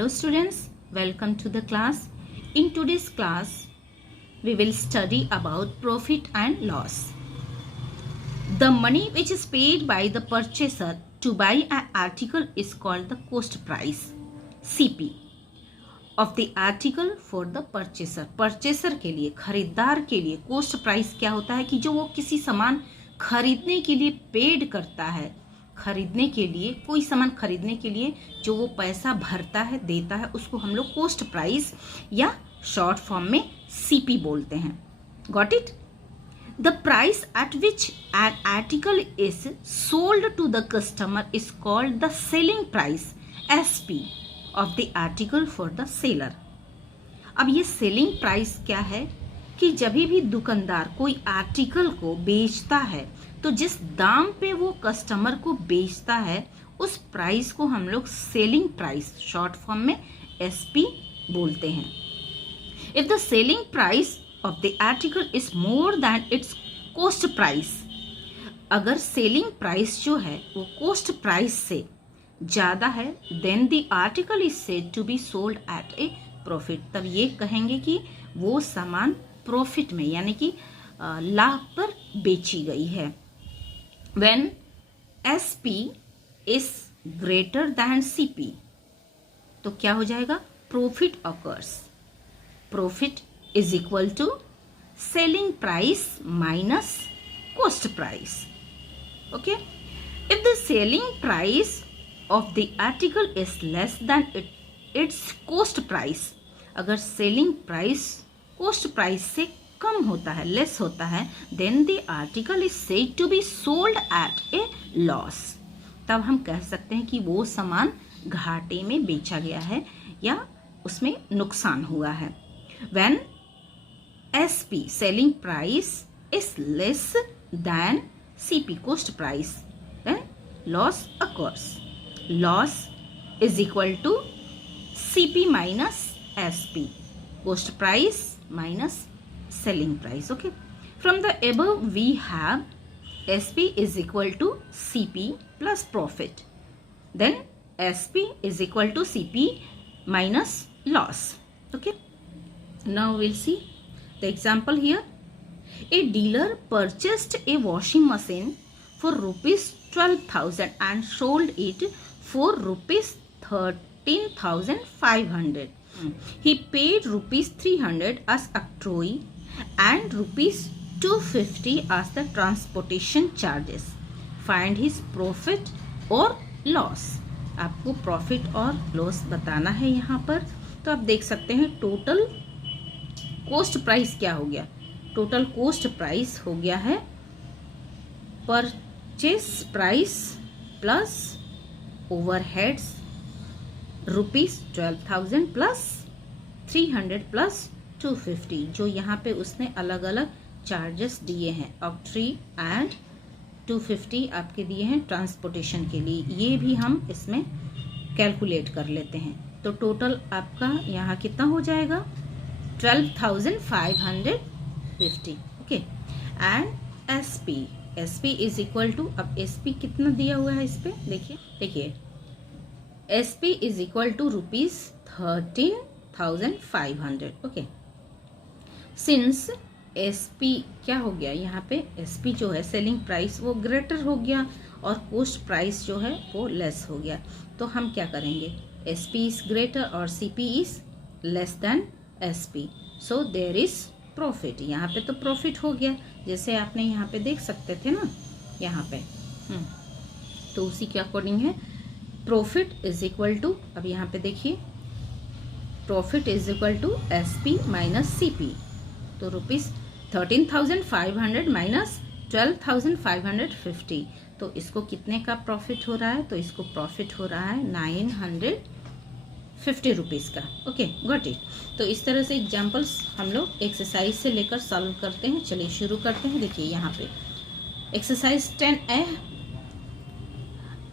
Hello students, welcome to the class. In today's class, we will study about profit and loss. The money which is paid by the purchaser to buy an article is called the cost price, CP, of the article for the purchaser. Purchaser के लिए, खरीदार के लिए cost price क्या होता है कि जो वो किसी सामान खरीदने के लिए पेड करता है, खरीदने के लिए, कोई सामान खरीदने के लिए जो वो पैसा भरता है, देता है, उसको हम लोग कोस्ट प्राइस या शॉर्ट फॉर्म में सीपी बोलते हैं. Got it? The price at which an article is sold to the customer is called the selling price, SP, of the article for the seller. अब ये सेलिंग प्राइस क्या है कि जब भी दुकानदार कोई आर्टिकल को बेचता है तो जिस दाम पे वो कस्टमर को बेचता है उस प्राइस को हम लोग सेलिंग प्राइस, शॉर्ट फॉर्म में एसपी बोलते हैं. If the selling price of the article is more than its cost price, अगर सेलिंग प्राइस जो है वो कॉस्ट प्राइस से ज़्यादा है, then the article is said to be sold at a profit. तब ये कहेंगे कि वो सामान प्रॉफिट में यानी कि लाभ पर बेची गई है. When SP is greater than CP, तो क्या हो जाएगा? Profit occurs. Profit is equal to selling price minus cost price. Okay? If the selling price of the article is less than its cost price, अगर selling price cost price से कम होता है, less होता है, then the article is said to be sold at a loss. तब हम कह सकते हैं कि वो सामान घाटे में बेचा गया है या उसमें नुकसान हुआ है. When SP, selling price, is less than CP, cost price, then loss occurs. Loss is equal to CP minus SP, cost price minus selling price. Okay, from the above we have SP is equal to CP plus profit, then SP is equal to CP minus loss. Okay, now we'll see the example here. A dealer purchased a washing machine for rupees 12,000 and sold it for rupees 13,500. He paid rupees 300 as octroi and rupees 250 as the transportation charges. Find his profit or loss. आपको profit और loss बताना है यहाँ पर. तो आप देख सकते हैं टोटल कॉस्ट प्राइस क्या हो गया. टोटल कॉस्ट प्राइस हो गया है purchase price plus overheads rupees 12,000 plus 300 plus 250, जो यहाँ पे उसने अलग अलग चार्जेस दिए हैं. ऑक्ट्री एंड 250 आपके दिए हैं ट्रांसपोर्टेशन के लिए. ये भी हम इसमें कैलकुलेट कर लेते हैं. तो टोटल आपका यहाँ कितना हो जाएगा? 12,550. Okay, and SP, SP is equal to, अब एसपी कितना दिया हुआ है इस पे देखिए SP is equal to rupees 13,500. Okay, since SP क्या हो गया यहाँ पे, एसपी जो है सेलिंग प्राइस वो ग्रेटर हो गया और कॉस्ट प्राइस जो है वो लेस हो गया. तो हम क्या करेंगे? एसपी इज ग्रेटर और CP is less than SP, so there is profit. यहाँ पे तो प्रॉफिट हो गया, जैसे आपने यहाँ पे देख सकते थे ना यहाँ पे. तो उसी के अकॉर्डिंग है प्रॉफिट इज इक्वल टू, अब यहाँ पे देखिए profit is equal to SP minus CP. तो रुपीज 13,500 माइनस 12,550, तो इसको कितने का प्रॉफिट हो रहा है? तो इसको प्रॉफिट हो रहा है 950 रुपीज़ का. Okay, got it. तो इस तरह से एग्जाम्पल्स हम लोग एक्सरसाइज से लेकर सॉल्व करते हैं. चलिए शुरू करते हैं. देखिए यहाँ पे exercise 10A.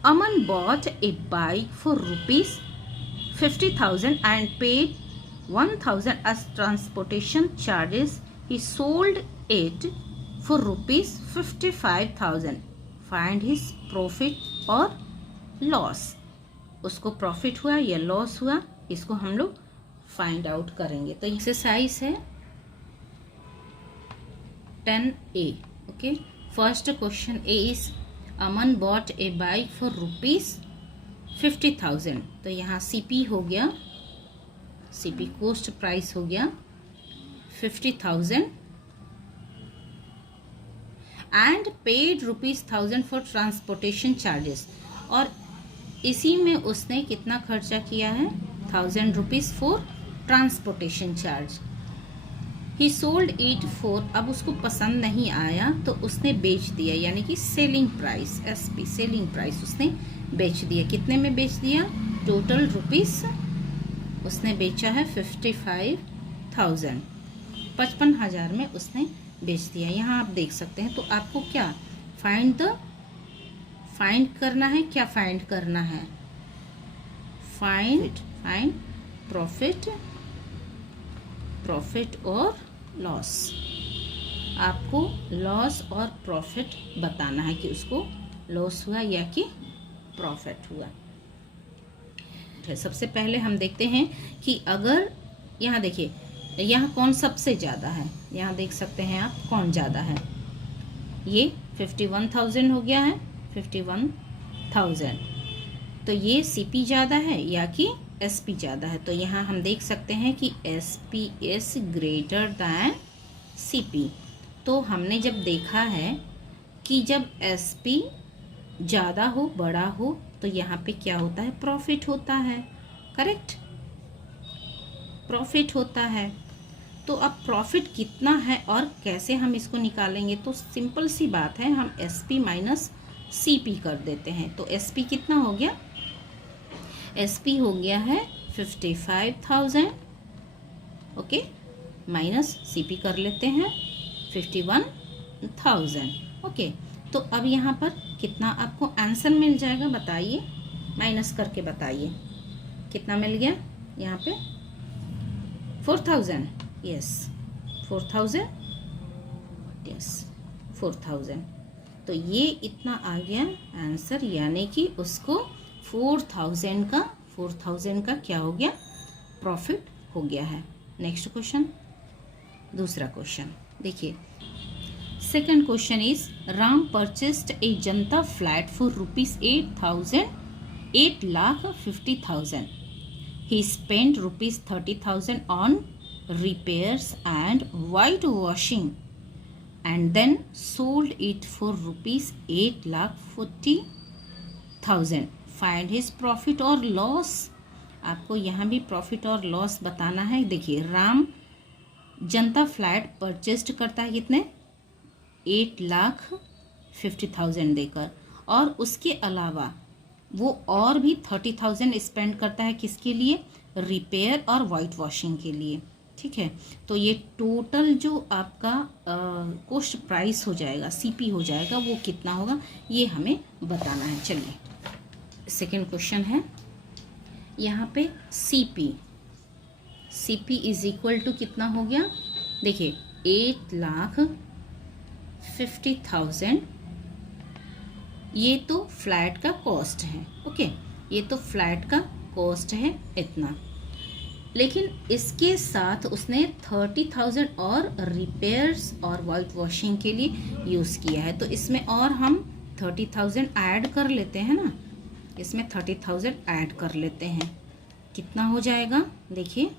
Aman bot A bike for rupees 50,000 and paid 1,000 as transportation charges. He sold it for rupees 55,000. Find his profit or loss. उसको प्रॉफिट हुआ या लॉस हुआ इसको हम लोग फाइंड आउट करेंगे। तो एक्सरसाइज है 10A। Okay, first question A is Aman bot A bike for ₹50,000। तो यहाँ सीपी हो गया, सीपी कॉस्ट प्राइस हो गया 50,000 and paid ₹1,000 for transportation charges. और इसी में उसने कितना खर्चा किया है, ₹1,000 for transportation charge. He sold it for, अब उसको पसंद नहीं आया तो उसने बेच दिया, यानी कि selling price, SP selling price उसने बेच दिया। कितने में बेच दिया, टोटल रुपीस उसने बेचा है 55,000, 55,000 में उसने बेच दिया। यहाँ आप देख सकते हैं। तो आपको क्या फाइंड करना है, क्या फाइंड करना है, फाइंड प्रॉफिट और लॉस। आपको लॉस और प्रॉफिट बताना है कि उसको लॉस हुआ या कि प्रॉफिट हुआ। सबसे पहले हम देखते हैं कि अगर यहाँ देखिए, यहाँ कौन सबसे ज़्यादा है, यहाँ देख सकते हैं आप कौन ज़्यादा है। ये 51,000 हो गया है, 51,000। तो ये सीपी ज़्यादा है या कि एसपी ज़्यादा है। तो यहाँ हम देख सकते हैं कि SP is greater than CP. तो हमने जब देखा है कि जब एसपी ज़्यादा हो, बड़ा हो, तो यहाँ पे क्या होता है, प्रॉफिट होता है। करेक्ट, प्रॉफिट होता है। तो अब प्रॉफिट कितना है और कैसे हम इसको निकालेंगे, तो सिंपल सी बात है, हम एसपी माइनस सीपी कर देते हैं। तो एसपी कितना हो गया, एसपी हो गया है 55,000, ओके, माइनस सीपी कर लेते हैं 51,000, ओके। तो अब यहाँ पर कितना आपको आंसर मिल जाएगा, बताइए, माइनस करके बताइए कितना मिल गया। यहाँ पे 4,000, यस 4,000, यस 4,000। तो ये इतना आ गया आंसर, यानी कि उसको 4,000 का क्या हो गया, प्रॉफिट हो गया है। नेक्स्ट क्वेश्चन, दूसरा क्वेश्चन देखिए। Second question is Ram purchased a Janata flat for ₹8,50,000। He spend ₹30,000 on repairs and whitewashing and then sold it for ₹8,40,000. Find his profit or loss. आपको यहाँ भी प्रॉफिट और लॉस बताना है। देखिए, राम जनता फ्लैट परचेस्ड करता है कितने, 8,50,000 देकर, और उसके अलावा वो और भी 30,000 स्पेंड करता है किसके लिए, रिपेयर और वाइट वॉशिंग के लिए। ठीक है, तो ये टोटल जो आपका कॉस्ट प्राइस हो जाएगा, सीपी हो जाएगा, वो कितना होगा ये हमें बताना है। चलिए, सेकंड क्वेश्चन है यहाँ पे सीपी इज इक्वल टू कितना हो गया, देखिए 8,50,000। ये तो फ्लैट का कॉस्ट है, ओके, ये तो फ्लैट का कॉस्ट है इतना, लेकिन इसके साथ उसने 30,000 और रिपेयर्स और वाइट वॉशिंग के लिए यूज़ किया है। तो इसमें और हम 30,000 ऐड कर लेते हैं ना, इसमें 30,000 ऐड कर लेते हैं, कितना हो जाएगा देखिए,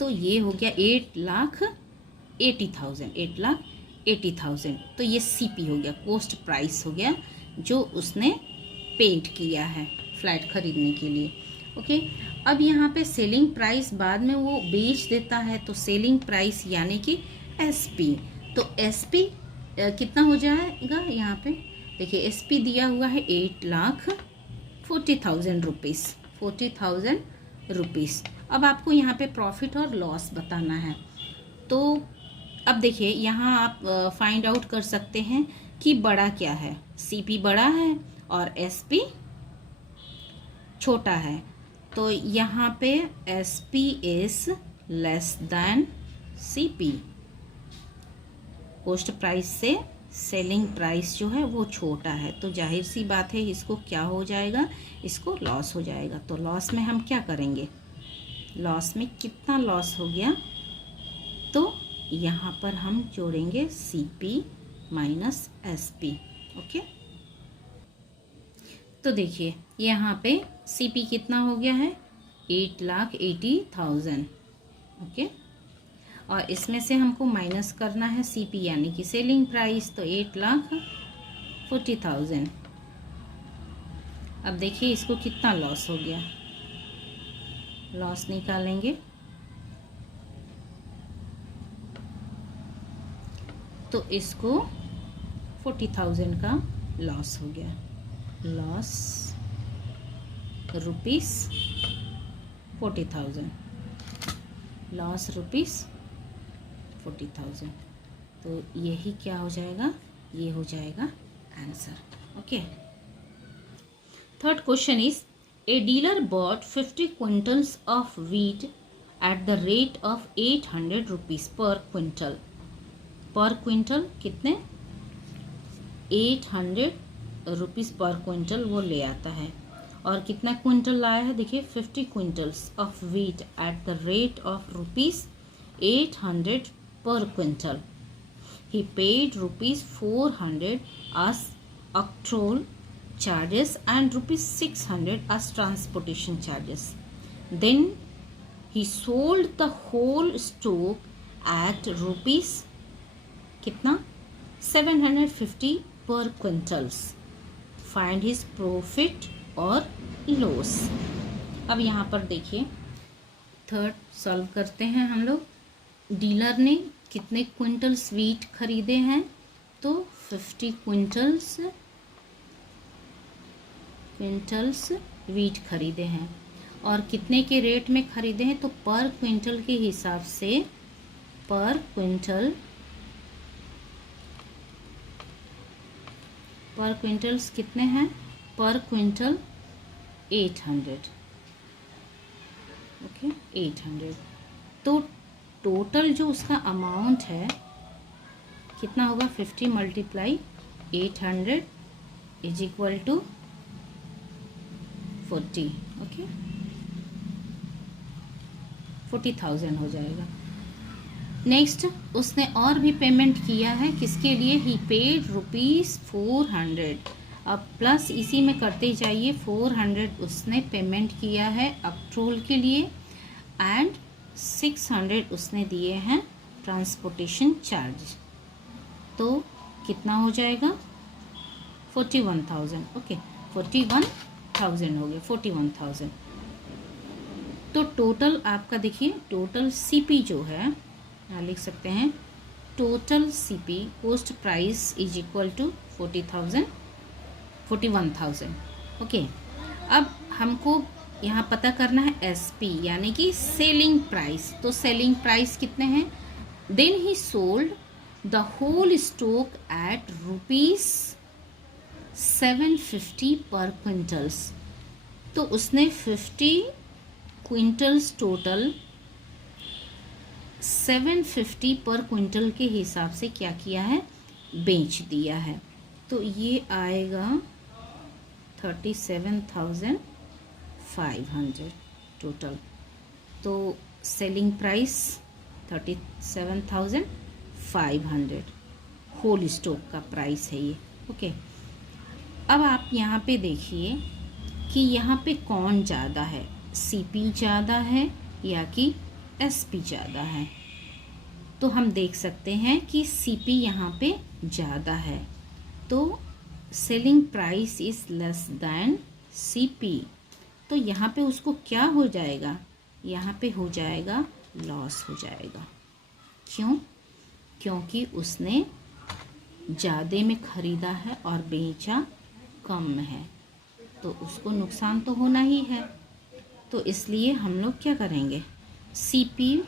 तो ये हो गया 8,80,000। तो ये सीपी हो गया, कॉस्ट प्राइस हो गया जो उसने पेड किया है फ्लैट खरीदने के लिए। ओके, अब यहाँ पे सेलिंग प्राइस बाद में वो बेच देता है, तो सेलिंग प्राइस यानी कि एसपी। तो एसपी कितना हो जाएगा, यहाँ पे देखिए एसपी दिया हुआ है 8,40,000 रुपीज़, 40,000 रुपीज़। अब आपको यहाँ पे प्रॉफिट और लॉस बताना है। तो अब देखिए यहाँ आप फाइंड आउट कर सकते हैं कि बड़ा क्या है, सीपी बड़ा है और एसपी छोटा है। तो यहाँ पे SP is less than CP, cost price से सेलिंग प्राइस जो है वो छोटा है, तो जाहिर सी बात है इसको क्या हो जाएगा, इसको लॉस हो जाएगा। तो लॉस में हम क्या करेंगे, लॉस में कितना लॉस हो गया, तो यहाँ पर हम जोड़ेंगे CP माइनस SP। ओके, तो देखिए यहाँ पे CP कितना हो गया है, 8,80,000। ओके, और इसमें से हमको माइनस करना है CP यानी कि सेलिंग प्राइस, तो 8,40,000। अब देखिए इसको कितना लॉस हो गया, लॉस निकालेंगे तो इसको 40,000 का लॉस हो गया, लॉस रुपीस 40,000, लॉस रुपीस 40,000। तो यही क्या हो जाएगा, ये हो जाएगा answer. Okay, third question is a dealer bought 50 quintals of wheat at the rate of 800 rupees per quintal. Per quintal कितने, 800 रुपीज़ पर क्विंटल वो ले आता है, और कितना क्विंटल लाया है, देखिए 50 quintals of wheat at the rate of rupees 800 per quintal. He paid rupees 400 as octroi charges and rupees 600 as transportation charges. Then he sold the whole stock at rupees कितना 750 per quintals. Find his profit और loss. अब यहाँ पर देखिए third solve करते हैं हम लोग। डीलर ने कितने क्विंटल्स व्हीट खरीदे हैं, तो 50 क्विंटल्स व्हीट खरीदे हैं, और कितने के रेट में खरीदे हैं, तो पर क्विंटल के हिसाब से पर क्विंटल्स कितने हैं, पर क्विंटल 800। ओके, 800। तो टोटल जो उसका अमाउंट है कितना होगा, 50 multiply 800 is equal to 40। Okay, 40,000 हो जाएगा। नेक्स्ट उसने और भी पेमेंट किया है, किसके लिए, ही पेड रुपीज़ 400। अब प्लस इसी में करते जाइए, 400 उसने पेमेंट किया है अक्ट्रोल के लिए एंड 600 उसने दिए हैं ट्रांसपोर्टेशन चार्ज। तो कितना हो जाएगा, 41,000। ओके, 41,000 हो गया, 41,000। तो टोटल आपका देखिए, टोटल CP जो है यहाँ लिख सकते हैं, total CP cost price is equal to 41,000। Okay, अब हमको यहाँ पता करना है SP यानी कि सेलिंग प्राइस। तो सेलिंग प्राइस कितने हैं, then he sold the whole stock at rupees 750 per quintals. तो उसने 50 क्विंटल्स टोटल 750 पर क्विंटल के हिसाब से क्या किया है, बेच दिया है। तो ये आएगा 37,500 टोटल। तो सेलिंग प्राइस 37,500 होल स्टॉक का प्राइस है ये। ओके, अब आप यहाँ पे देखिए कि यहाँ पे कौन ज़्यादा है, CP ज़्यादा है या कि SP ज़्यादा है। तो हम देख सकते हैं कि CP यहाँ पे ज़्यादा है, तो selling price is less than CP। तो यहाँ पे उसको क्या हो जाएगा, यहाँ पे हो जाएगा लॉस हो जाएगा। क्यों, क्योंकि उसने ज़्यादा में ख़रीदा है और बेचा कम में है, तो उसको नुकसान तो होना ही है। तो इसलिए हम लोग क्या करेंगे, CP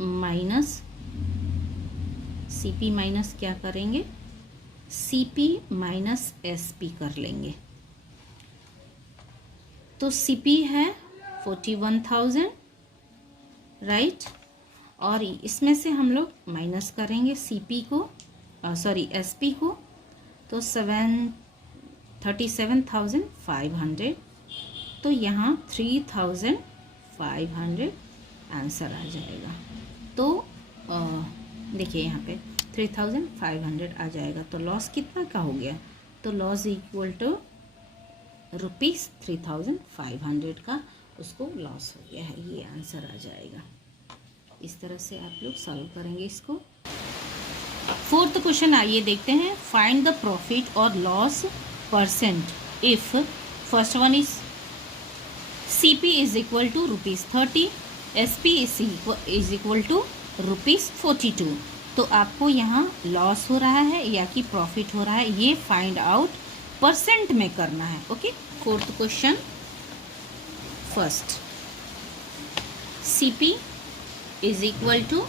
माइनस क्या करेंगे, CP माइनस SP कर लेंगे। तो CP है 41,000 राइट, और इसमें से हम लोग माइनस करेंगे CP को, SP को, तो 37,500, तो यहाँ 3,500 आंसर आ जाएगा। तो देखिए यहाँ पे 3,500 आ जाएगा। तो लॉस कितना का हो गया? तो लॉस इक्वल टू ₹3,500 का उसको लॉस हो गया है, ये आंसर आ जाएगा। इस तरह से आप लोग सॉल्व करेंगे इसको। फोर्थ क्वेश्चन आइए देखते हैं। फाइंड द प्रॉफिट और loss percent if first one is CP is equal to ₹30, SP is equal to ₹42। तो आपको यहाँ लॉस हो रहा है या कि प्रॉफिट हो रहा है, ये फाइंड आउट परसेंट में करना है। Okay, fourth question. First, CP is equal to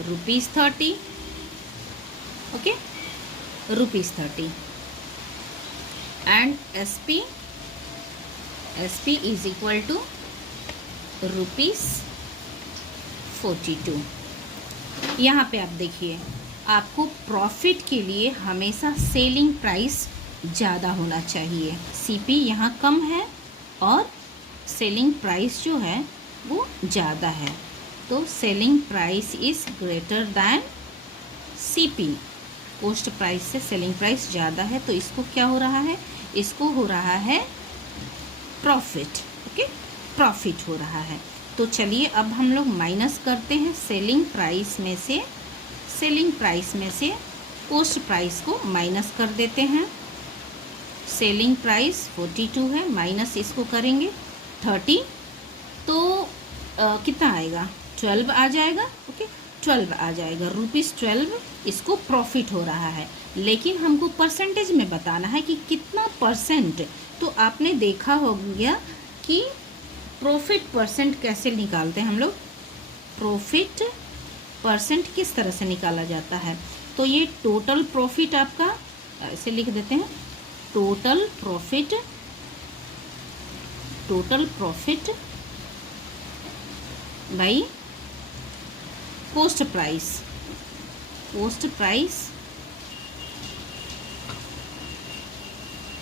₹30, okay, ₹30 and SP is equal to ₹42। यहाँ पे आप देखिए, आपको प्रॉफिट के लिए हमेशा सेलिंग प्राइस ज़्यादा होना चाहिए। CP यहाँ कम है और सेलिंग प्राइस जो है वो ज़्यादा है, तो selling price is greater than CP। Cost price से सेलिंग प्राइस ज़्यादा है, तो इसको क्या हो रहा है? इसको हो रहा है प्रॉफिट। ओके, प्रॉफिट हो रहा है। तो चलिए अब हम लोग माइनस करते हैं सेलिंग प्राइस में से कॉस्ट प्राइस को माइनस कर देते हैं। सेलिंग प्राइस 42 है, माइनस इसको करेंगे 30, तो कितना आएगा? 12 आ जाएगा। ओके, 12 आ जाएगा, ₹12 इसको प्रॉफिट हो रहा है। लेकिन हमको परसेंटेज में बताना है कि कितना परसेंट। तो आपने देखा होगा कि प्रॉफिट परसेंट कैसे निकालते हैं हम लोग। प्रॉफिट परसेंट किस तरह से निकाला जाता है? तो ये टोटल प्रॉफिट आपका, ऐसे लिख देते हैं, total profit by cost price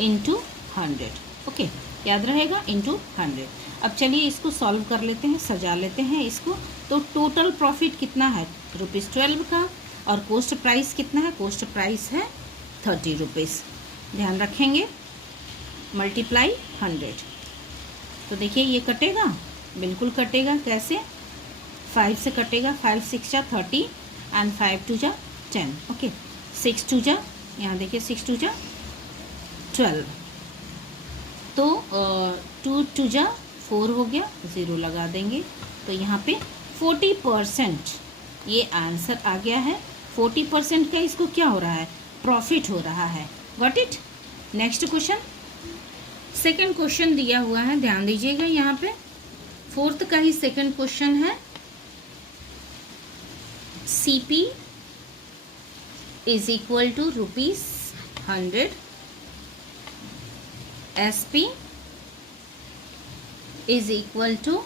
into 100। Okay, याद रहेगा, इंटू 100। अब चलिए इसको सॉल्व कर लेते हैं, सजा लेते हैं इसको। तो टोटल प्रॉफिट कितना है? ₹12 का, और कॉस्ट प्राइस कितना है? कॉस्ट प्राइस है ₹30। ध्यान रखेंगे, मल्टीप्लाई 100। तो देखिए ये कटेगा, बिल्कुल कटेगा। कैसे? 5 से कटेगा, 5 6 जा 30 एंड 5 2 जा 10। ओके, 6 2 जा, यहाँ देखिए 6 2 जा 12, तो 2 2 जा 4 हो गया, 0 लगा देंगे। तो यहाँ पे 40% ये आंसर आ गया है। 40% का इसको क्या हो रहा है? प्रॉफिट हो रहा है। Got it? Next question, second question दिया हुआ है, ध्यान दीजिएगा। यहाँ पे फोर्थ का ही सेकंड क्वेश्चन है। CP is equal to ₹100, SP is equal to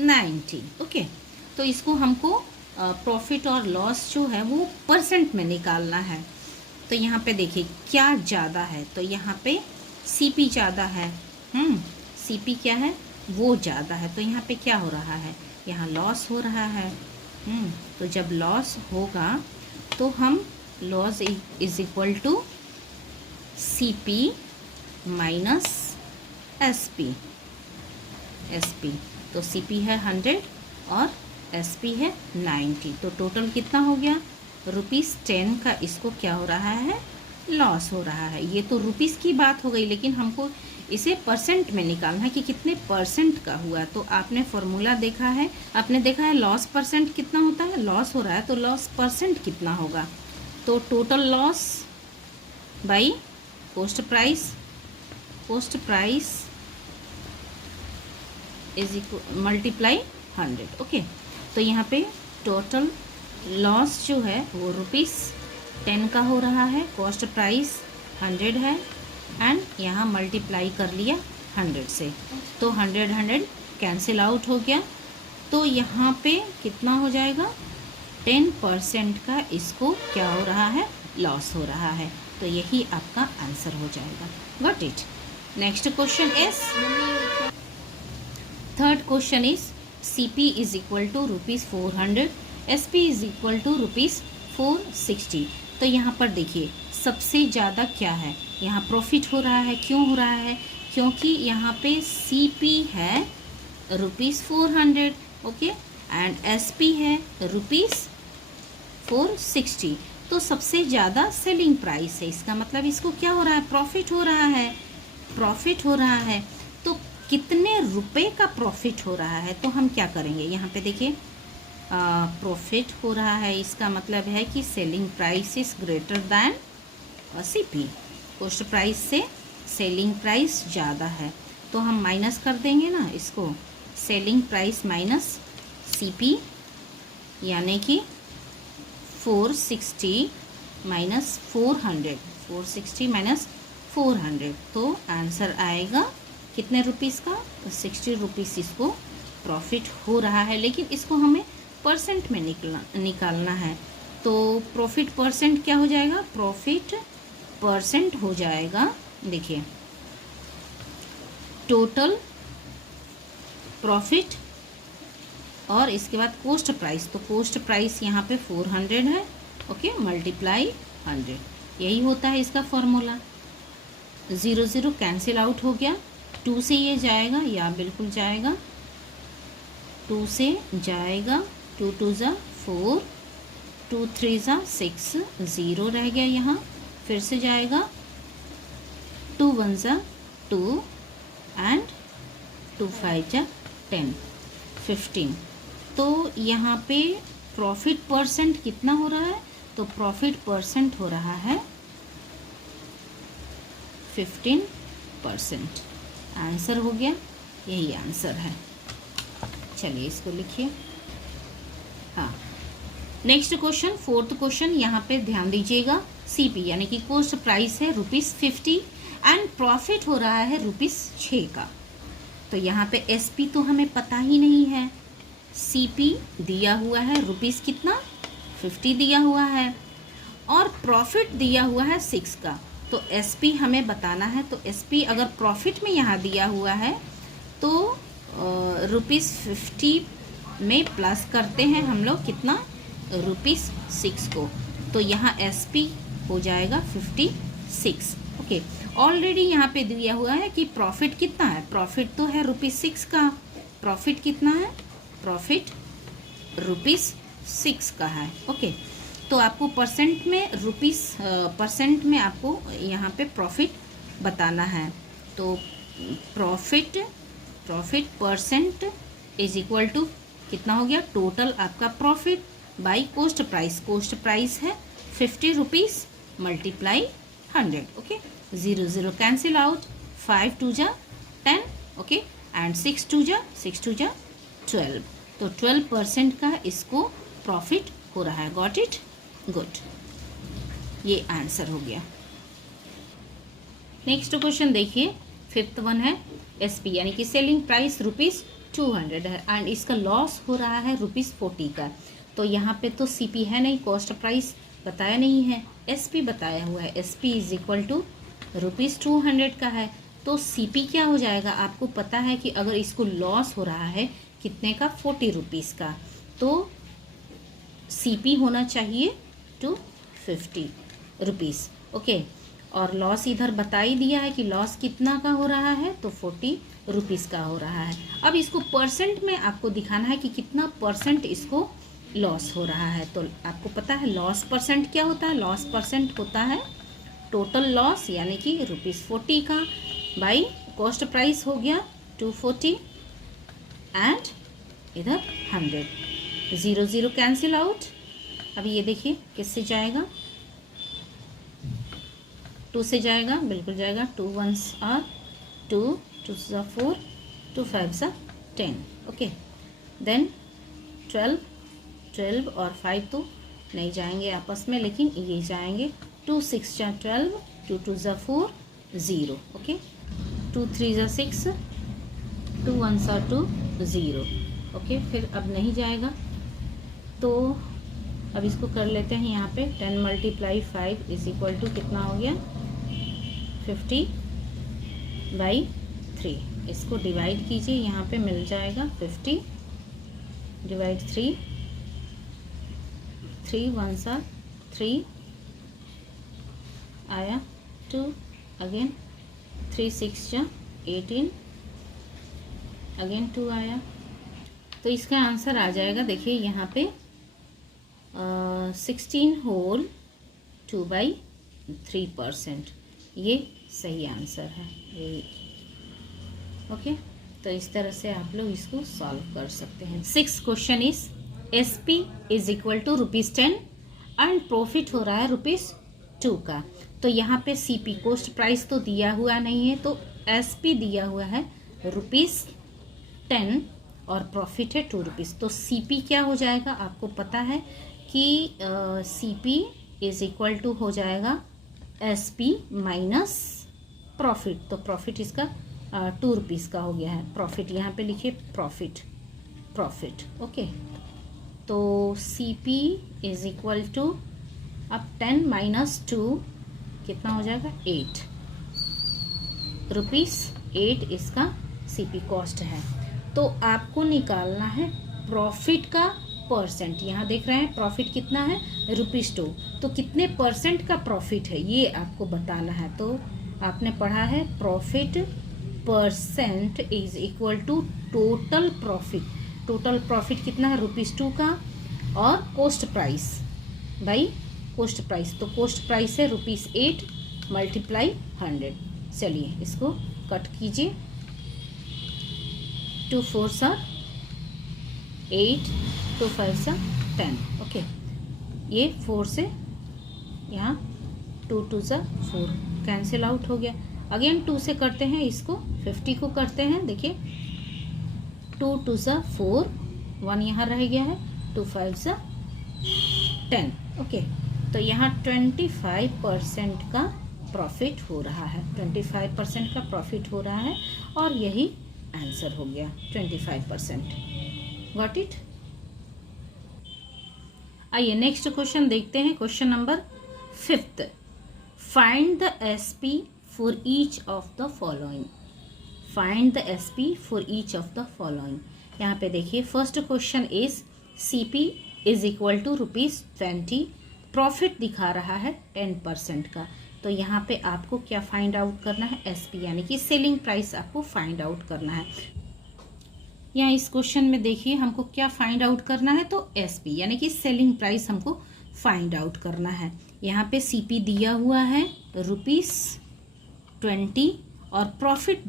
₹90। Okay, तो इसको हमको प्रॉफिट और लॉस जो है वो परसेंट में निकालना है। तो यहाँ पे देखिए क्या ज़्यादा है, तो यहाँ पे CP ज़्यादा है। CP क्या है? वो ज़्यादा है। तो यहाँ पे क्या हो रहा है? यहाँ लॉस हो रहा है। तो जब लॉस होगा तो हम loss is equal to CP minus SP। तो CP है 100 और SP है 90। तो टोटल कितना हो गया? ₹10 का इसको क्या हो रहा है? लॉस हो रहा है। ये तो रुपीस की बात हो गई, लेकिन हमको इसे परसेंट में निकालना है कि कितने परसेंट का हुआ। तो आपने फॉर्मूला देखा है, आपने देखा है लॉस परसेंट कितना होता है। लॉस हो रहा है तो लॉस परसेंट कितना होगा? तो total loss by cost price is equal multiply 100। Okay, तो यहाँ पे टोटल लॉस जो है वो ₹10 का हो रहा है, कॉस्ट प्राइस 100 है, एंड यहाँ मल्टीप्लाई कर लिया 100 से, तो 100 कैंसिल आउट हो गया। तो यहाँ पे कितना हो जाएगा? 10% का इसको क्या हो रहा है? लॉस हो रहा है। तो यही आपका आंसर हो जाएगा। Got it. Next question is, third question is CP is equal to ₹400, SP is equal to ₹460। तो यहाँ पर देखिए सबसे ज़्यादा क्या है, यहाँ प्रॉफिट हो रहा है। क्यों हो रहा है? क्योंकि यहाँ पे CP है ₹400, ओके, एंड SP है ₹460। तो सबसे ज़्यादा सेलिंग प्राइस है, इसका मतलब इसको क्या हो रहा है, प्रॉफिट हो रहा है, प्रॉफिट हो रहा है। तो कितने रुपए का प्रॉफिट हो रहा है, तो हम क्या करेंगे, यहाँ पे देखिए प्रॉफिट हो रहा है, इसका मतलब है कि selling price is greater than CP, cost price से सेलिंग प्राइस ज़्यादा है। तो हम माइनस कर देंगे ना इसको, सेलिंग प्राइस माइनस CP, यानी कि 460 माइनस 400, 460 माइनस 400, तो आंसर आएगा कितने रुपीस का, 60 रुपीस इसको प्रॉफिट हो रहा है। लेकिन इसको हमें परसेंट में निकालना है। तो प्रॉफिट परसेंट क्या हो जाएगा, प्रॉफिट परसेंट हो जाएगा, देखिए टोटल प्रॉफिट और इसके बाद कोस्ट प्राइस। तो कोस्ट प्राइस यहाँ पे 400 है, ओके, मल्टीप्लाई 100, यही होता है इसका फॉर्मूला। 0 0 कैंसिल आउट हो गया, 2 से ये जाएगा, या बिल्कुल जाएगा, 2 से जाएगा, 2 2 ज़ा 4, 2 3 ज़ा 6, 0 रह गया यहाँ, फिर से जाएगा, 2 1 ज़ा 2 एंड 2 5 ज़ा 10, 15। तो यहाँ पे प्रॉफिट परसेंट कितना हो रहा है, तो प्रॉफिट परसेंट हो रहा है 15%। आंसर हो गया, यही आंसर है। चलिए इसको लिखिए। हाँ, नेक्स्ट क्वेश्चन, फोर्थ क्वेश्चन, यहाँ पे ध्यान दीजिएगा। CP यानी कि कॉस्ट प्राइस है ₹50 एंड प्रॉफिट हो रहा है ₹6 का। तो यहाँ पे SP तो हमें पता ही नहीं है, CP दिया हुआ है रुपीस कितना, 50 दिया हुआ है, और प्रॉफिट दिया हुआ है 6 का। तो SP हमें बताना है। तो SP अगर प्रॉफिट में यहाँ दिया हुआ है तो ₹50 में प्लस करते हैं हम लोग कितना, ₹6 को। तो यहाँ SP हो जाएगा 56, ओके। ऑलरेडी यहाँ पे दिया हुआ है कि प्रॉफिट कितना है, प्रॉफिट तो है ₹6 का, प्रॉफिट कितना है, प्रॉफिट ₹6 का है, ओके। तो आपको परसेंट में परसेंट में आपको यहाँ पे प्रॉफिट बताना है। तो profit percent is equal to कितना हो गया, टोटल आपका profit by cost price. Cost price है 50 rupees multiply 100, okay. 0 0 cancel out, 5 2 जा 10, ओके, एंड 6 2 जा 12। तो 12% का इसको प्रॉफिट हो रहा है। गॉट इट, गुड, ये आंसर हो गया। नेक्स्ट क्वेश्चन देखिए, फिफ्थ वन है SP यानी कि सेलिंग प्राइस ₹200 है एंड इसका लॉस हो रहा है ₹40 का। तो यहाँ पे तो CP है नहीं, कॉस्ट प्राइस बताया नहीं है, SP बताया हुआ है। SP इज इक्वल टू ₹200 का है। तो CP क्या हो जाएगा, आपको पता है कि अगर इसको लॉस हो रहा है कितने का, 40 रुपीज़ का, तो CP होना चाहिए 250 रुपीज़, ओके। और लॉस इधर बता ही दिया है कि लॉस कितना का हो रहा है, तो 40 रुपीज़ का हो रहा है। अब इसको परसेंट में आपको दिखाना है कि कितना परसेंट इसको लॉस हो रहा है। तो आपको पता है लॉस परसेंट क्या होता है, लॉस परसेंट होता है टोटल लॉस यानी कि ₹40 का बाई कॉस्ट प्राइस हो गया 240 एंड इधर 100, 0 0 कैंसिल आउट। अब ये देखिए किससे जाएगा, 2 से जाएगा, बिल्कुल जाएगा, 2 1s are 2, 2 ज़ा 4, 2 5 ज़ा 10, ओके। देन 12 और 5 तो नहीं जाएंगे आपस में, लेकिन ये जाएंगे, 2 6 जा 12, 2 2 ज़ा 4, 0, ओके, 2 3 ज़ा 6, 2 1s are 2, 0, ओके। फिर अब नहीं जाएगा, तो अब इसको कर लेते हैं यहाँ पे 10 × 5 इज इक्वल टू कितना हो गया 50/3। इसको डिवाइड कीजिए, यहाँ पे मिल जाएगा 50 डिवाइड 3 1 3 आया 2 अगेन 3 6 18 अगेन 2 आया। तो इसका आंसर आ जाएगा, देखिए यहाँ पे 16 होल 2/3%। ये सही आंसर है ये। ओके, तो इस तरह से आप लोग इसको सॉल्व कर सकते हैं। 6th question is SP is equal to ₹10 and profit हो रहा है ₹2 का। तो यहाँ पे CP कॉस्ट प्राइस तो दिया हुआ नहीं है, तो SP दिया हुआ है ₹10 और प्रॉफिट है ₹2। तो CP क्या हो जाएगा, आपको पता है कि CP इज इक्वल टू हो जाएगा SP माइनस प्रॉफिट। तो प्रॉफिट इसका ₹2 का हो गया है। प्रॉफिट यहाँ पे लिखिए प्रॉफिट ओके। तो CP इज इक्वल टू अब 10 माइनस 2 कितना हो जाएगा 8 ₹8 इसका CP कॉस्ट है। तो आपको निकालना है प्रॉफिट का परसेंट। यहाँ देख रहे हैं प्रॉफिट कितना है ₹2, तो कितने परसेंट का प्रॉफिट है ये आपको बताना है। तो आपने पढ़ा है profit percent is equal to total profit. Total profit कितना है ₹2 का और cost price by cost price. तो कॉस्ट प्राइस है ₹8 × 100। चलिए इसको कट कीजिए, 2 4s are 8, 2 5s are 10। Okay, ये 4 से यहाँ 2 2s are 4 कैंसिल आउट हो गया। अगेन 2 से करते हैं इसको, 50 को करते हैं। देखिए 2 2s are 4, 1 यहाँ रह गया है, 2 5s are 10। ओके, तो यहाँ 25% का प्रॉफिट हो रहा है, 25% का प्रॉफिट हो रहा है और यही आंसर हो गया 25%। Got it. आइए नेक्स्ट क्वेश्चन देखते हैं। Question number 5th, find the SP for each of the following. Find the SP for each of the following. यहाँ पे देखिए first question is CP is equal to ₹20, profit दिखा रहा है 10% का। तो यहाँ पे आपको क्या फाइंड आउट करना है SP यानी कि सेलिंग प्राइस आपको फाइंड आउट करना है। यहाँ इस क्वेश्चन में देखिए हमको क्या फाइंड आउट करना है, तो SP यानी कि सेलिंग प्राइस हमको फाइंड आउट करना है। यहाँ पे CP दिया हुआ है ₹20 और प्रॉफिट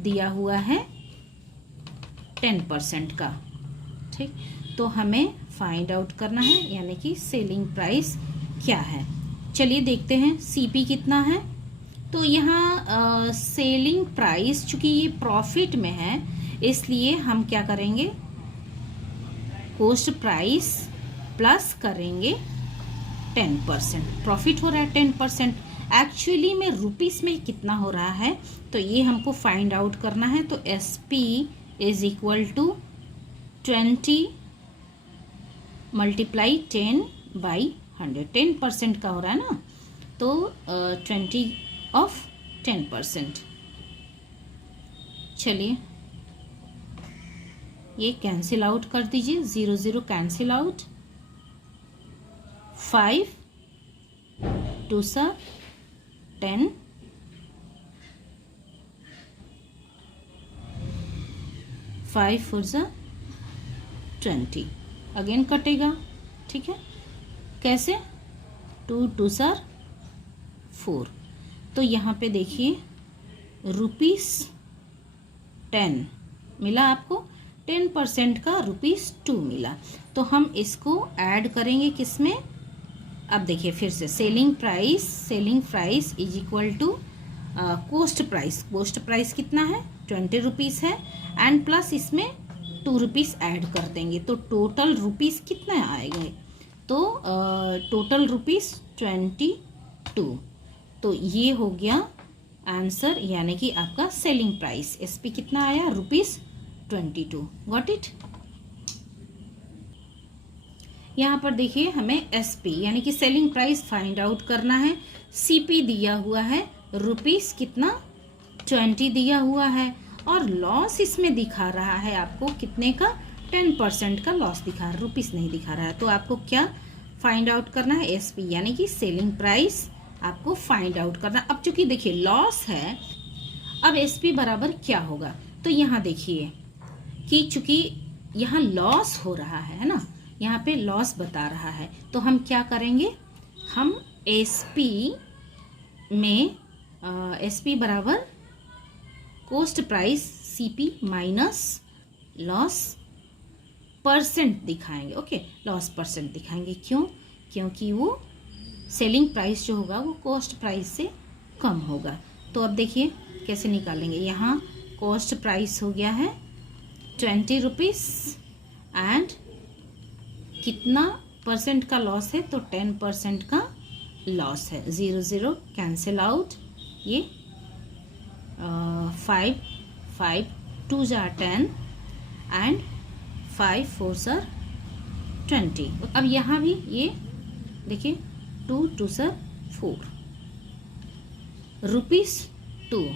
दिया हुआ है 10% का। ठीक, तो हमें फाइंड आउट करना है यानी कि सेलिंग प्राइस क्या है। चलिए देखते हैं CP कितना है। तो यहाँ सेलिंग प्राइस चूंकि ये प्रॉफिट में है इसलिए हम क्या करेंगे, कॉस्ट प्राइस प्लस करेंगे 10%। प्रॉफिट हो रहा है 10%, एक्चुअली में रुपीस में कितना हो रहा है तो ये हमको फाइंड आउट करना है। तो SP इज इक्वल टू 20 × 10/100। 10% का हो रहा है ना, तो 20 of 10%। चलिए ये कैंसिल आउट कर दीजिए, 0 0 cancel out, 5 2s are 10, 5 4s are 20। Again कटेगा, ठीक है, कैसे, 2 2s are 4। तो यहाँ पे देखिए ₹10 मिला आपको, 10% का ₹2 मिला। तो हम इसको ऐड करेंगे किसमें, अब देखिए फिर से selling price is equal to cost price कितना है ₹20 है एंड प्लस इसमें ₹2 ऐड कर देंगे तो टोटल रुपीस कितना आएंगे, तो टोटल ₹22। तो ये हो गया आंसर यानी कि आपका सेलिंग प्राइस SP कितना आया ₹22। Got it. यहाँ पर देखिए हमें एसपी यानी कि सेलिंग प्राइस फाइंड आउट करना है। सीपी दिया हुआ है रुपीस कितना 20 दिया हुआ है और लॉस इसमें दिखा रहा है आपको कितने का 10% का लॉस दिखा रहा है, रुपीस नहीं दिखा रहा है। तो आपको क्या फाइंड आउट करना है एसपी यानी कि सेलिंग प्राइस आपको फाइंड आउट करना। अब चूंकि देखिए लॉस है, अब एसपी बराबर क्या होगा, तो यहाँ देखिए कि चूंकि यहाँ लॉस हो रहा है ना, यहाँ पे लॉस बता रहा है, तो हम क्या करेंगे, हम एसपी में एसपी बराबर cost price CP minus loss percent दिखाएंगे। ओके, लॉस परसेंट दिखाएंगे, क्यों, क्योंकि वो सेलिंग प्राइस जो होगा वो कॉस्ट प्राइस से कम होगा। तो अब देखिए कैसे निकालेंगे, यहाँ कॉस्ट प्राइस हो गया है 20 रुपीस एंड कितना परसेंट का लॉस है, तो 10% का लॉस है। 0 0 कैंसिल आउट, ये 5 2 जार 10 एंड 5 4 सर 20। अब यहाँ भी ये देखिए 2 2 सर 4 रुपीस 2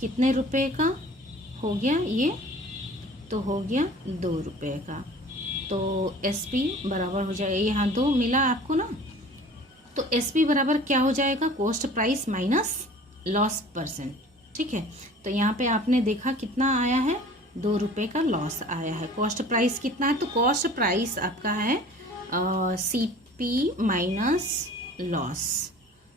कितने रुपए का हो गया, ये तो हो गया 2 रुपये का। तो एसपी बराबर हो जाएगा, यहाँ 2 मिला आपको ना, तो एसपी बराबर क्या हो जाएगा, cost price minus loss percent. ठीक है, तो यहाँ पे आपने देखा कितना आया है, 2 रुपये का लॉस आया है। कॉस्ट प्राइस कितना है, तो कॉस्ट प्राइस आपका है सीपी माइनस लॉस।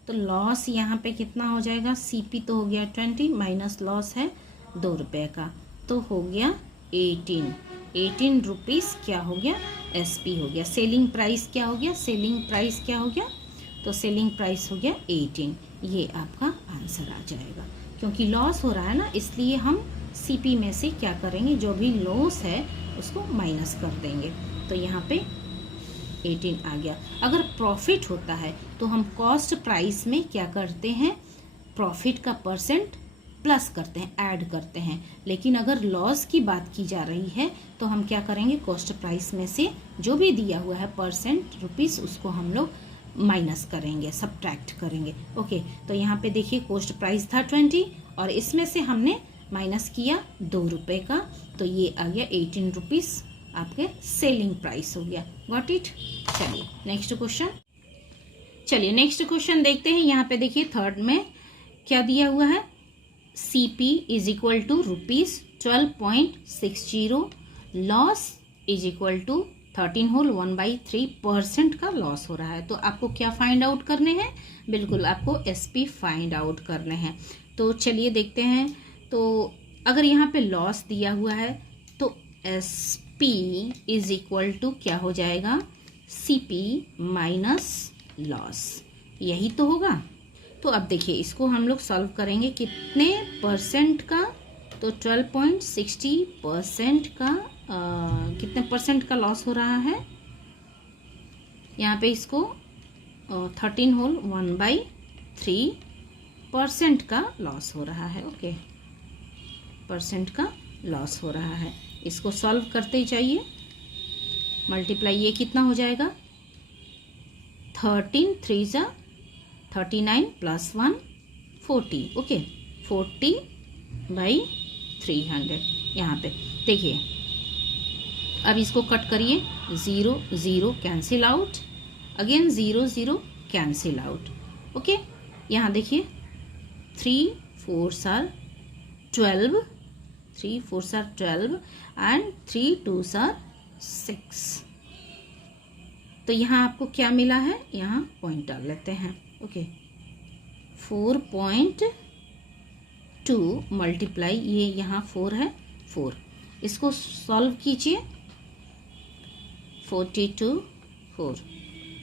तो लॉस यहाँ पे कितना हो जाएगा, सीपी तो हो गया 20 माइनस लॉस है 2 रुपये का, तो हो गया 18 रुपीस क्या हो गया, एसपी हो गया। सेलिंग प्राइस क्या हो गया, सेलिंग प्राइस क्या हो गया, तो सेलिंग प्राइस हो गया 18। ये आपका आंसर आ जाएगा। क्योंकि लॉस हो रहा है ना, इसलिए हम सीपी में से क्या करेंगे, जो भी लॉस है उसको माइनस कर देंगे। तो यहाँ पे 18 आ गया। अगर प्रॉफिट होता है तो हम कॉस्ट प्राइस में क्या करते हैं, प्रॉफिट का परसेंट प्लस करते हैं, ऐड करते हैं। लेकिन अगर लॉस की बात की जा रही है तो हम क्या करेंगे, कॉस्ट प्राइस में से जो भी दिया हुआ है परसेंट रुपीस, उसको हम लोग माइनस करेंगे, सब्ट्रैक्ट करेंगे। ओके, तो यहाँ पे देखिए कॉस्ट प्राइस था 20 और इसमें से हमने माइनस किया 2 रुपये का, तो ये आ गया 18 रुपीस आपके सेलिंग प्राइस हो गया। Got it. चलिए नेक्स्ट क्वेश्चन देखते हैं। यहाँ पे देखिए थर्ड में क्या दिया हुआ है, CP is equal to rupees 12.60, loss is equal to 13 whole 1/3% का लॉस हो रहा है। तो आपको क्या फाइंड आउट करने हैं, बिल्कुल आपको एसपी फाइंड आउट करने हैं। तो चलिए देखते हैं। तो अगर यहाँ पे लॉस दिया हुआ है तो एसपी इज इक्वल टू क्या हो जाएगा, सीपी माइनस लॉस, यही तो होगा। तो अब देखिए इसको हम लोग सॉल्व करेंगे, कितने परसेंट का, तो 12.60% का कितने परसेंट का लॉस हो रहा है, यहाँ पे इसको 13 होल 1/3% का लॉस हो रहा है। ओके, परसेंट का लॉस हो रहा है, इसको सॉल्व करते ही चाहिए। मल्टीप्लाई ये कितना हो जाएगा, 13 3 जा 39 प्लस 1 40। ओके, 40/300। यहाँ पे देखिए अब इसको कट करिए, 0 0 cancel out, again 0 0 cancel out. Okay, यहाँ देखिए 3 4 आर 12, 3 4 आर 12 एंड 3 2 आर 6। तो यहाँ आपको क्या मिला है, यहाँ पॉइंट डाल लेते हैं। ओके, 4.2 मल्टीप्लाई, ये यहाँ 4 है, 4, इसको सॉल्व कीजिए। 42 4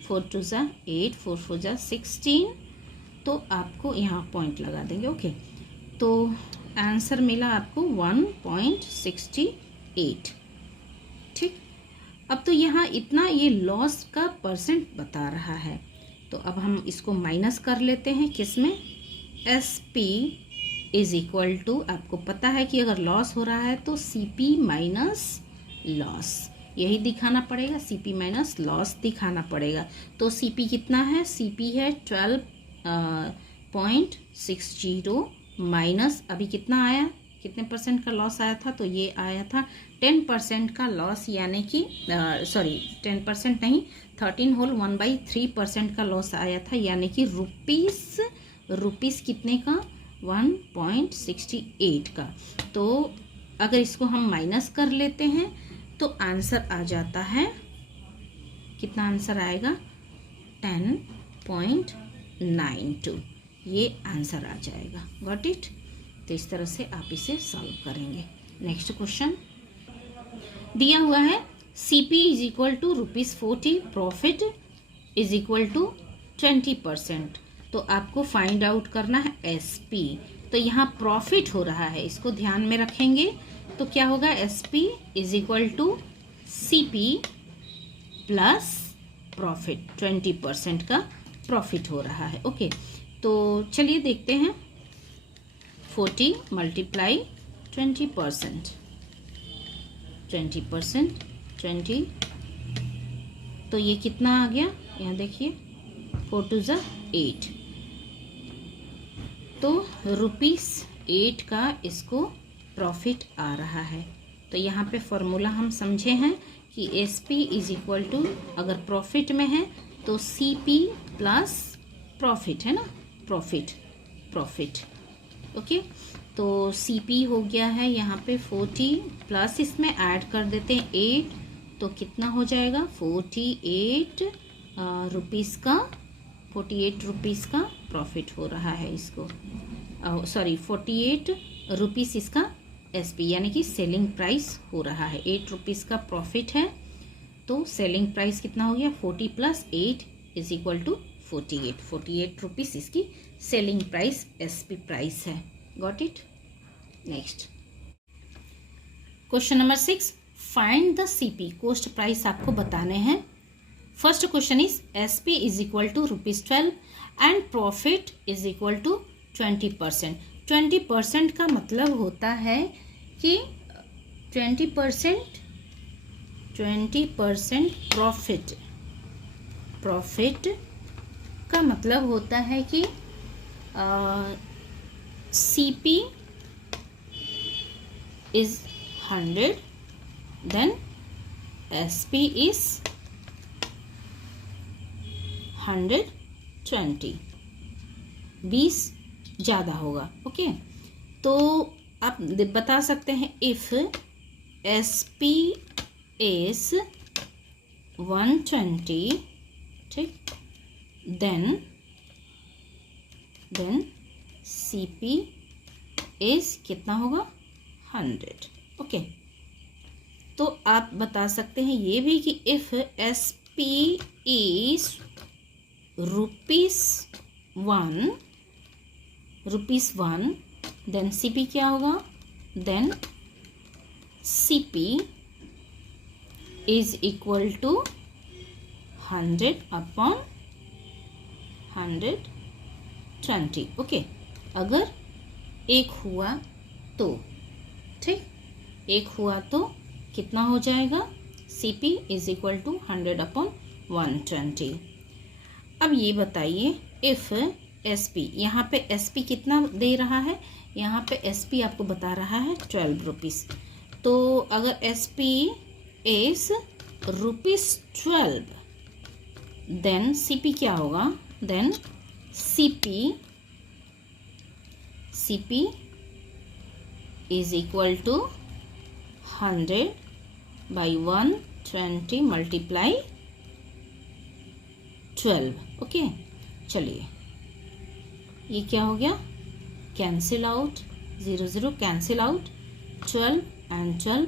4 2 जा 8 4 4 जा 16, तो आपको यहाँ पॉइंट लगा देंगे। ओके, तो आंसर मिला आपको 1.68। ठीक, अब तो यहाँ इतना ये लॉस का परसेंट बता रहा है, तो अब हम इसको माइनस कर लेते हैं, किसमें, S P is equal to, आपको पता है कि अगर लॉस हो रहा है तो सी पी माइनस लॉस, यही दिखाना पड़ेगा, सीपी माइनस लॉस दिखाना पड़ेगा। तो सीपी कितना है, सीपी है 12.60 माइनस अभी कितना आया, कितने परसेंट का लॉस आया था, तो ये आया था 10% का लॉस, यानी कि सॉरी 10% नहीं 13 होल 1/3% का लॉस आया था, यानी कि रुपीस कितने का, 1.68 का। तो अगर इसको हम माइनस कर लेते हैं तो आंसर आ जाता है, कितना आंसर आएगा, 10.92, ये आंसर आ जाएगा। Got it. तो इस तरह से आप इसे सॉल्व करेंगे। नेक्स्ट क्वेश्चन दिया हुआ है, CP is equal to ₹40, profit is equal to 20%। तो आपको फाइंड आउट करना है एसपी। तो यहाँ प्रॉफिट हो रहा है, इसको ध्यान में रखेंगे। तो क्या होगा, SP is equal to CP plus profit, 20% का प्रॉफिट हो रहा है। ओके, तो चलिए देखते हैं, 40 मल्टीप्लाई 20%, 20, तो ये कितना आ गया, यहाँ देखिए 4 2 8, तो ₹8 का इसको प्रॉफिट आ रहा है। तो यहाँ पे फॉर्मूला हम समझे हैं कि S P is equal to, अगर प्रॉफिट में है तो सी पी प्लस प्रॉफिट है ना, प्रॉफिट। ओके, तो सी पी हो गया है यहाँ पे 40 प्लस इसमें ऐड कर देते हैं 8, तो कितना हो जाएगा, 48 रुपीज़ का प्रॉफिट हो रहा है इसको, सॉरी 48 रुपीज़ इसका एसपी यानी कि सेलिंग प्राइस हो रहा है। 8 रुपीज़ का प्रॉफिट है, तो सेलिंग प्राइस कितना हो गया, 40 plus 8 is equal to 48 rupees इसकी सेलिंग प्राइस एसपी प्राइस है। Got it. Next question number 6, find the CP, cost price आपको बताने हैं। First question is SP is equal to ₹12 and profit is equal to 20%। 20% का मतलब होता है कि 20% प्रॉफिट का मतलब होता है कि CP is 100, then SP is 120, 20 ज़्यादा होगा। ओके, तो आप बता सकते हैं इफ एसपी इज 120, ठीक, देन सीपी इज कितना होगा, 100। ओके, तो आप बता सकते हैं ये भी कि if SP is ₹1, then CP क्या होगा, then CP is equal to 100 upon 120। Okay, अगर एक हुआ तो, ठीक, एक हुआ तो कितना हो जाएगा, CP is equal to 100 upon 120। अब ये बताइए इफ एसपी, यहाँ पे एसपी कितना दे रहा है, यहाँ पे एसपी आपको बता रहा है 12 रुपीज़। तो अगर एसपी इज ₹12, देन सीपी क्या होगा, then CP is equal to 100 by 120 multiply 12। Okay, चलिए ये क्या हो गया, cancel out, 0 0 cancel out, 12 and 12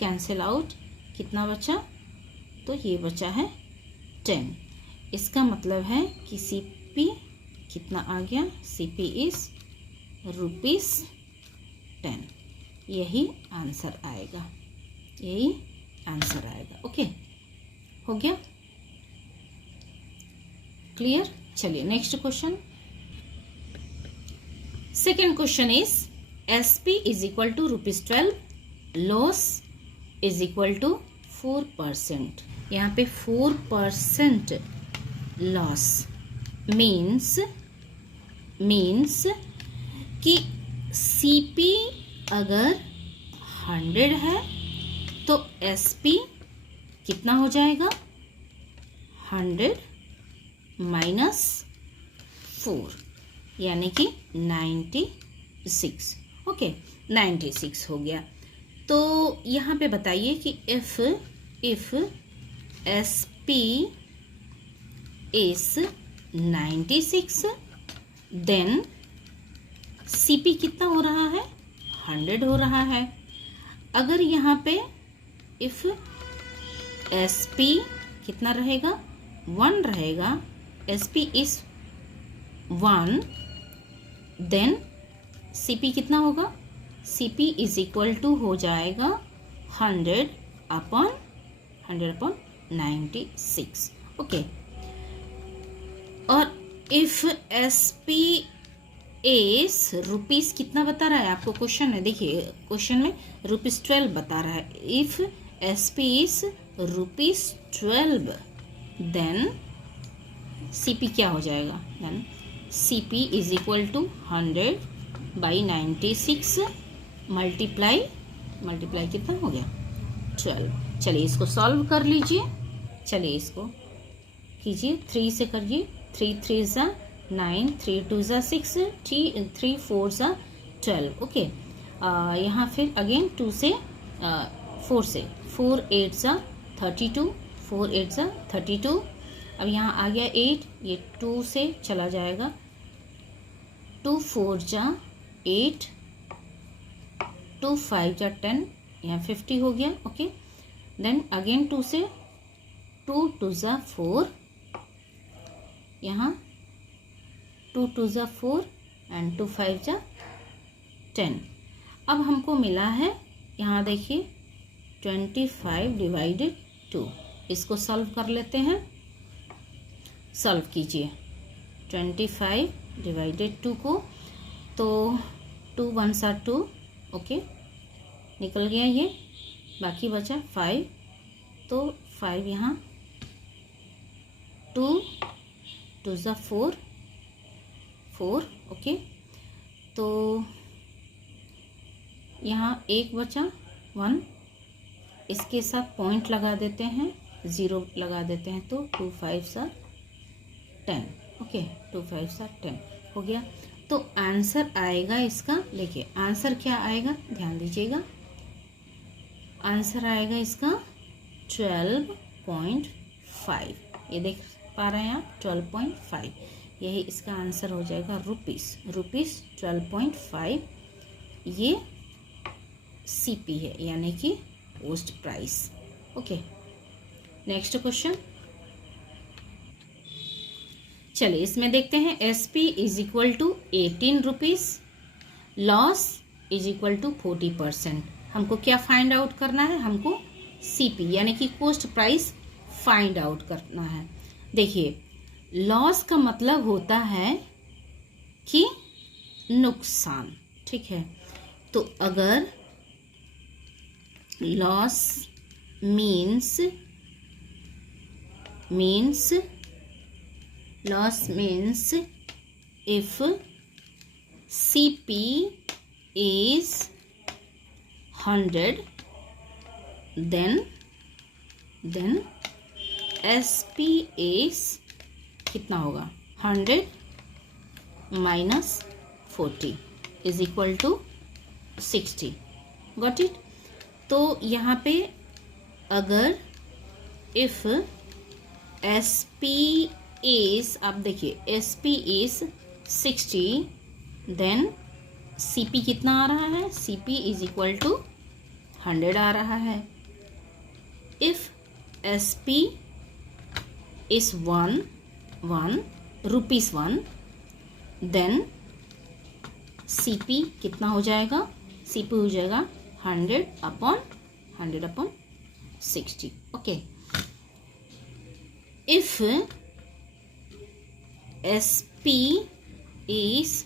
cancel out, कितना बचा, तो ये बचा है 10। इसका मतलब है कि सीपी कितना आ गया, सीपी इज ₹10। यही आंसर आएगा, ओके, हो गया क्लियर। चलिए next question, second question is SP is equal to ₹12, loss is equal to 4%, यहाँ पे 4% लॉस मीन्स कि सीपी अगर 100 है तो एसपी कितना हो जाएगा, 100 माइनस 4 यानी कि 96। ओके, 96 हो गया। तो यहाँ पे बताइए कि if SP is 96 then CP कितना हो रहा है, 100 हो रहा है। अगर यहाँ पे इफ एसपी कितना रहेगा, 1 रहेगा, एसपी इज 1 देन सीपी कितना होगा, सीपी इज इक्वल टू हो जाएगा 100 अपॉन 96। ओके, और इफ एसपी एस रुपीस कितना बता रहा है आपको, क्वेश्चन है, देखिए क्वेश्चन में रुपीस 12 बता रहा है। If SP is rupees 12 then CP क्या हो जाएगा, then CP is equal to 100 by 96 multiply कितना हो गया, 12। चलिए इसको सॉल्व कर लीजिए, चलिए इसको कीजिए, 3 से करिए, 3 3 ज़ा 9, 3 2 ज़ा 6, 3 4 ज़ा 12। ओके, यहाँ फिर अगेन 2 से 4 से 4 8 ज़ा 32, 4 8 ज़ा 32। अब यहाँ आ गया 8, ये 2 से चला जाएगा, 2 4 ज़ा 8, 2 5 ज़ा 10, यहाँ 50 हो गया। ओके, देन अगेन 2 से 2 2 ज़ा 4, यहाँ 2 2 ज़ा 4 एंड 2 5 ज़ा 10। अब हमको मिला है, यहाँ देखिए 25 डिवाइडेड 2। इसको सॉल्व कर लेते हैं, सॉल्व कीजिए 25 डिवाइडेड 2 को, तो 2 1 सा 2, ओके निकल गया ये, बाकी बचा 5, तो 5 यहाँ 2 2 ज़ा 4 4, ओके, तो यहाँ 1 बचा 1, इसके साथ पॉइंट लगा देते हैं, 0 लगा देते हैं, तो 2 5 सा 10। ओके, 2 5 सा 10 हो गया। तो आंसर आएगा इसका, देखिए आंसर क्या आएगा, ध्यान दीजिएगा, आंसर आएगा इसका 12.5। ये देख पा रहे हैं आप, 12.5, यही इसका आंसर हो जाएगा, रुपीस 12.5 ये सीपी है, यानी कि cost price. Okay, next question, चलिए इसमें देखते हैं, SP is equal to 18 rupees, loss is equal to 40%। हमको क्या फाइंड आउट करना है, हमको सीपी यानी कि कॉस्ट प्राइस फाइंड आउट करना है। देखिए लॉस का मतलब होता है कि नुकसान, ठीक है, तो अगर loss means if CP is 100 then SP is कितना होगा, 100 minus 40 is equal to 60। Got it. तो यहाँ पे अगर इफ SP इज, आप देखिए SP इज 60 देन CP कितना आ रहा है, CP इज इक्वल टू 100 आ रहा है। If SP is 1 rupees 1 then CP कितना हो जाएगा, CP हो जाएगा 100 upon 60। Okay, if SP is,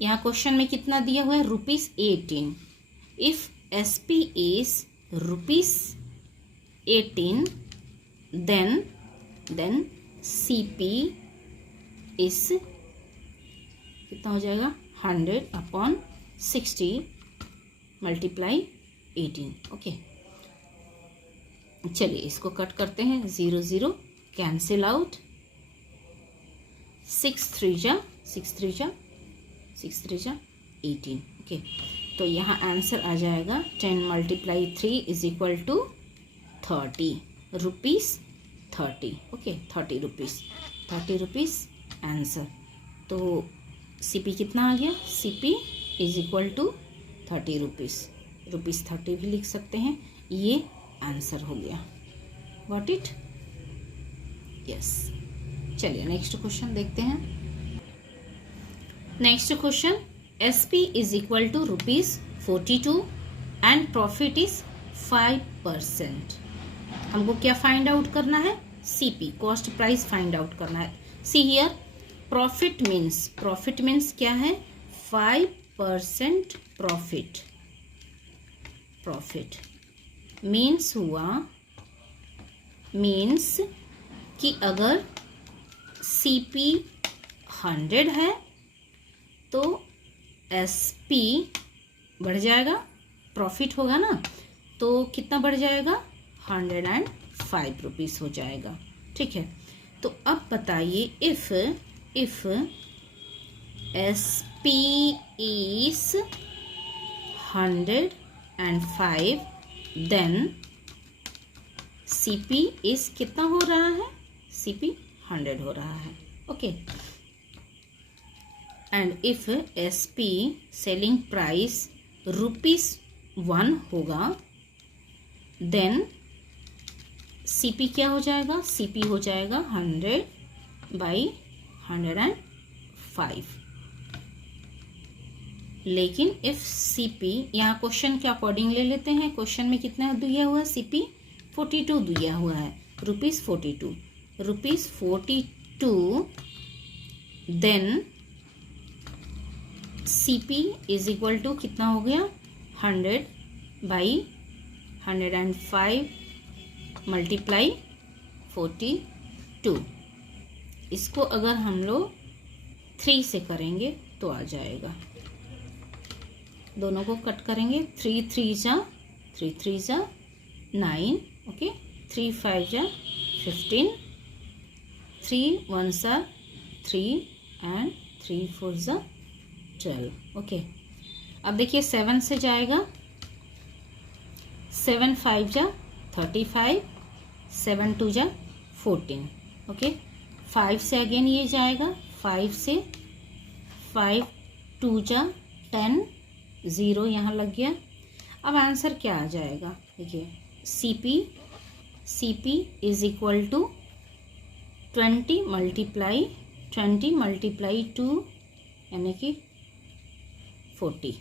यहाँ क्वेश्चन में कितना दिया हुआ है, rupees 18। If SP is rupees 18, then CP इस कितना हो जाएगा 100/60 मल्टीप्लाई 18। ओके, चलिए इसको कट करते हैं। 0 0 कैंसिल आउट, 6 3 जा 18। ओके, तो यहाँ आंसर आ जाएगा 10 × 3 is equal to 30 rupees 30। Okay, 30 rupees answer. तो CP कितना आ गया? CP is equal to 30 rupees 30 भी लिख सकते हैं। ये आंसर हो गया। Got it? यस। चलिए नेक्स्ट क्वेश्चन देखते हैं। Next question, SP is equal to ₹42 and profit is 5%। हमको क्या फाइंड आउट करना है? CP, cost price find out करना है। सी हियर, प्रॉफिट मीन्स क्या है? 5% प्रॉफिट मीन्स कि अगर CP 100 है तो SP बढ़ जाएगा, प्रॉफिट होगा ना, तो कितना बढ़ जाएगा? 105 रुपीज़ हो जाएगा। ठीक है, तो अब बताइए, if SP is 105 then CP is कितना हो रहा है? CP 100 हो रहा है। Okay, and if SP selling price ₹1 होगा देन CP क्या हो जाएगा? CP हो जाएगा 100/105। लेकिन इफ CP, यहाँ क्वेश्चन के अकॉर्डिंग ले लेते हैं। क्वेश्चन में कितना दिया हुआ है? CP 42 दिया हुआ है, ₹42 then CP is equal to कितना हो गया? 100/105 मल्टीप्लाई 42। इसको अगर हम लोग 3 से करेंगे तो आ जाएगा। दोनों को कट करेंगे। 3 3 जा 9। ओके, 3 5 जा 15, 3 1 जा 3 एंड 3 4 जा 12। ओके, अब देखिए 7 से जाएगा। 7 5 जा 35, 7 2 जा 14। ओके, 5 से अगेन ये जाएगा। 5 से 5 2 जा 10, 0 यहाँ लग गया। अब आंसर क्या आ जाएगा? देखिए, CP is equal to 20 multiply 2 यानी कि 40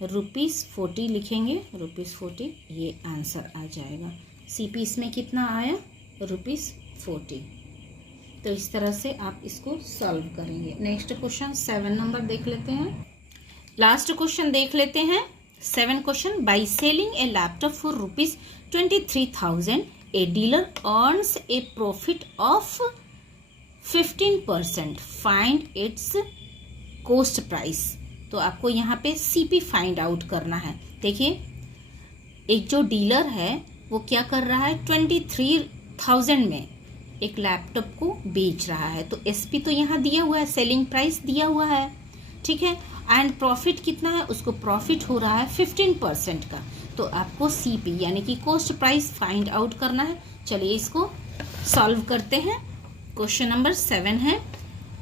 ₹40 लिखेंगे। ₹40 ये आंसर आ जाएगा। CP इसमें कितना आया? ₹40। तो इस तरह से आप इसको सॉल्व करेंगे। नेक्स्ट क्वेश्चन 7 नंबर देख लेते हैं। लास्ट क्वेश्चन देख लेते हैं। 7 question, by selling A laptop for ₹23,000 a dealer earns A profit of 15%, find its cost price. तो आपको यहाँ पे CP फाइंड आउट करना है। देखिए, एक जो डीलर है वो क्या कर रहा है? 23,000 में एक लैपटॉप को बेच रहा है। तो SP तो यहाँ दिया हुआ है, सेलिंग प्राइस दिया हुआ है। ठीक है, एंड प्रॉफिट कितना है? उसको प्रॉफिट हो रहा है 15% का। तो आपको CP यानी कि कॉस्ट प्राइस फाइंड आउट करना है। चलिए इसको सॉल्व करते हैं। क्वेश्चन नंबर 7 है,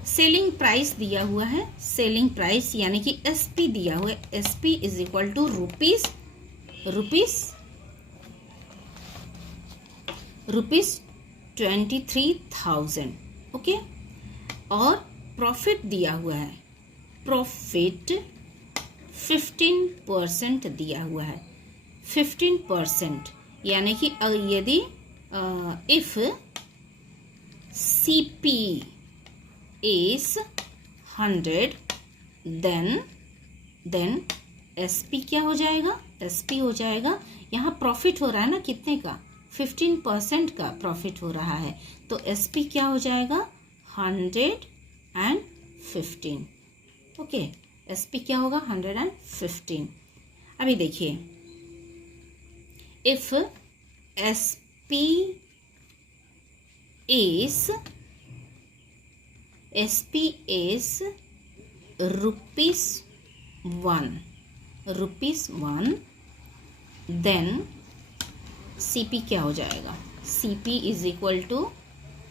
सेलिंग प्राइस दिया हुआ है। सेलिंग प्राइस यानी कि SP दिया हुआ है। SP is equal to rupees 23,000। Okay, और प्रॉफिट दिया हुआ है। प्रॉफिट 15% दिया हुआ है। 15% यानी कि यदि if CP is 100 then SP क्या हो जाएगा, SP हो जाएगा, यहाँ प्रॉफिट हो रहा है ना, कितने का, 15% का प्रॉफिट हो रहा है, तो SP क्या हो जाएगा, 115। ओके, SP क्या होगा, 115। अभी देखिए, if SP is ₹1, then CP क्या हो जाएगा, CP is equal to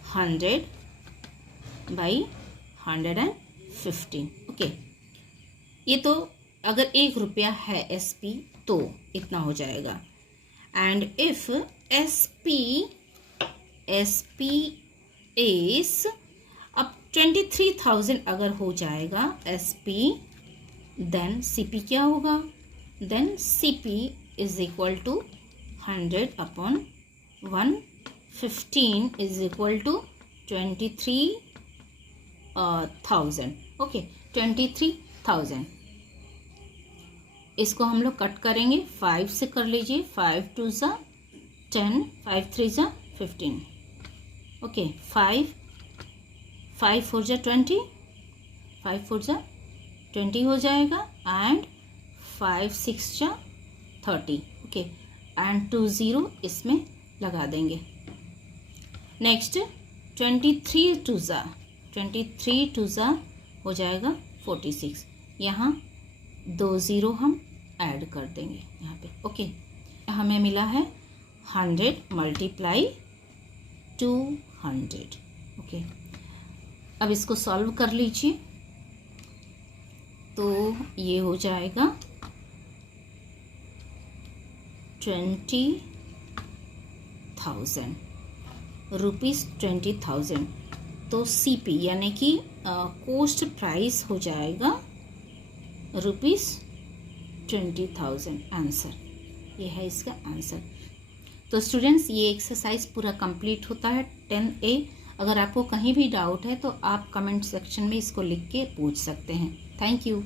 100/115। Okay, ये तो अगर ₹1 है SP तो इतना हो जाएगा। एंड इफ SP इज अब 23,000 अगर हो जाएगा SP, देन CP क्या होगा, then CP is equal to 100/115 is equal to 23,000। Okay, 23,000। इसको हम लोग कट करेंगे, 5 से कर लीजिए, 5 2 ज़ा 10, 5 3 ज़ा 15। ओके, 5 4 ज़ा 20, 5 4 ज़ा 20 हो जाएगा, एंड 5 6 ज़ा 30। ओके, एंड 2 0 इसमें लगा देंगे। नेक्स्ट 23 2 ज़ा हो जाएगा 46, यहाँ 2 0 हम ऐड कर देंगे यहाँ पे। ओके, हमें मिला है 100 × 200। ओके, अब इसको सॉल्व कर लीजिए, तो ये हो जाएगा 20,000 रुपीज़, 20,000। तो CP यानी कि कॉस्ट प्राइस हो जाएगा ₹20,000। आंसर ये है इसका आंसर। तो स्टूडेंट्स, ये एक्सरसाइज पूरा कंप्लीट होता है 10A। अगर आपको कहीं भी डाउट है तो आप कमेंट सेक्शन में इसको लिख के पूछ सकते हैं। Thank you.